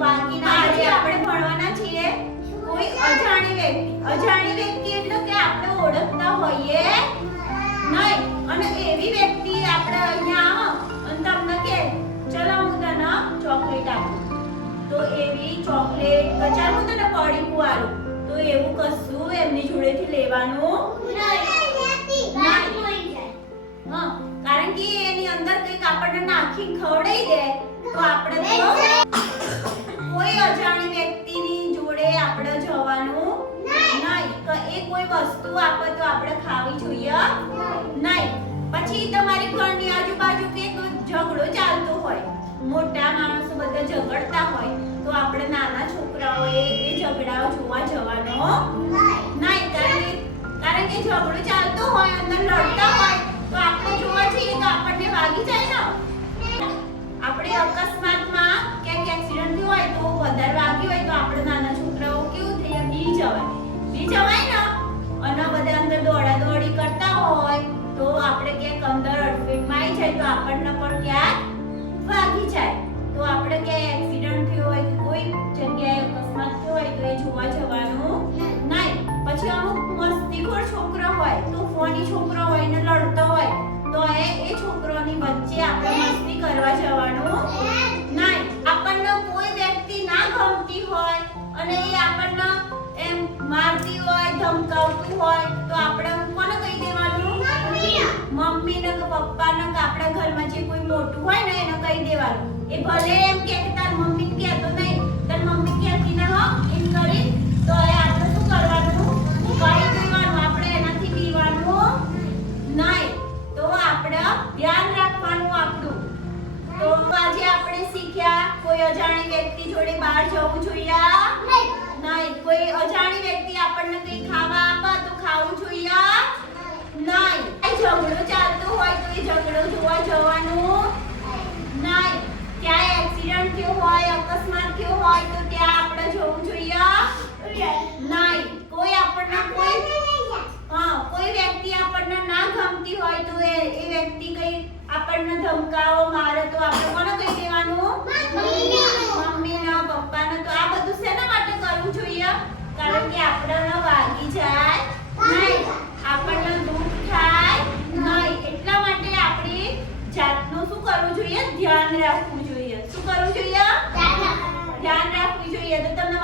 બાકી ના આજે આપણે ભણવાના છીએ. કોઈ અજાણી વ્યક્તિ અજાણી વ્યક્તિ એટલે કે આપણે ઓળખતા હોઈએ નહીં. અને એવી વ્યક્તિ આપણે અહીંયા આવો અને તમને કે, ચલો હું તને ચોકલેટ આપું. તો એવી ચોકલેટ કચાર હું તને પડી કુવારું તો એવું કશું એમની જોડેથી લેવાનું નહીં. કારણ કે એની અંદર કંઈક આપણને નાખીને ખવડાવી દે, તો આપણે કોઈ અજાણી વ્યક્તિની જોડે આપણે જવાનું નહીં. તો એ કોઈ વસ્તુ આપે તો આપણે ખાવી જોઈએ નહીં. પછી તમારી ઘરની આજુબાજુ કે ઝઘડો ચાલતો હોય મોટા માણસો બધા ઝઘડતા હોય તો આપણે નાના છોકરાઓએ એ ઝઘડાઓ જોવા જવાનો નહીં. કારણ કે કારણ કે ઝઘડો ચાલતો હોય અંદર લડતા હોય તો આપણે જોવા આપણને પણ ક્યાંક વાગી જાય. તો આપણે ક્યાંય એક્સિડન્ટ થયો હોય કે કોઈ જગ્યાએ અકસ્માત થયો હોય તો એ જોવા જવાનું નહીં. પછી અમુક મસ્તીખોર છોકરો હોય, તોફાની છોકરો હોય ને લડતો હોય, તો એ એ છોકરોની વચ્ચે આપણે મસ્તી કરવા જવાનું મોટું હોય ને એને કહી દેવાનું. એ ભલે એમ કે કે તાર મમ્મી કહેતો નહીં તાર મમ્મી કહેતી ના હો એમ કરી. તો એ આપણે શું કરવાનું? કહી દેવાનું. આપણે એનાથી પીવાનું નહીં. તો આપણે ધ્યાન રાખવાનું આપણું. તો આજે આપણે શીખ્યા કોઈ અજાણી વ્યક્તિ જોડે બહાર જવું જોઈએ? નહીં. કોઈ અજાણી વ્યક્તિ આપણને કંઈ ખાવા આપે તો ખાવું જોઈએ? નહીં. ઝઘડો ચાલતો હોય તો એ ઝઘડો જોવા જવાનું નહીં ક્યાંય એક્સિડન્ટ થયો હોય, અકસ્માત થયો હોય, તો ત્યાં આપણે જવું જોઈએ. નહીં, કોઈ આપણને કોઈ હા, કોઈ વ્યક્તિ આપણને ના ગમતી હોય તો એ એ વ્યક્તિ કઈ આપણને ધમકાવો મારે તો આપણે કોને કહી દેવાનું મમ્મીના પપ્પાને. તો આ બધું શેના માટે કરવું જોઈએ? કારણ કે આપણને વાગી જાય. નહીં, આપણને દુઃખ થાય. નહીં, એટલા માટે આપણી જાતનું શું કરવું જોઈએ? ધ્યાન રાખવું જોઈએ શું કરવું જોઈએ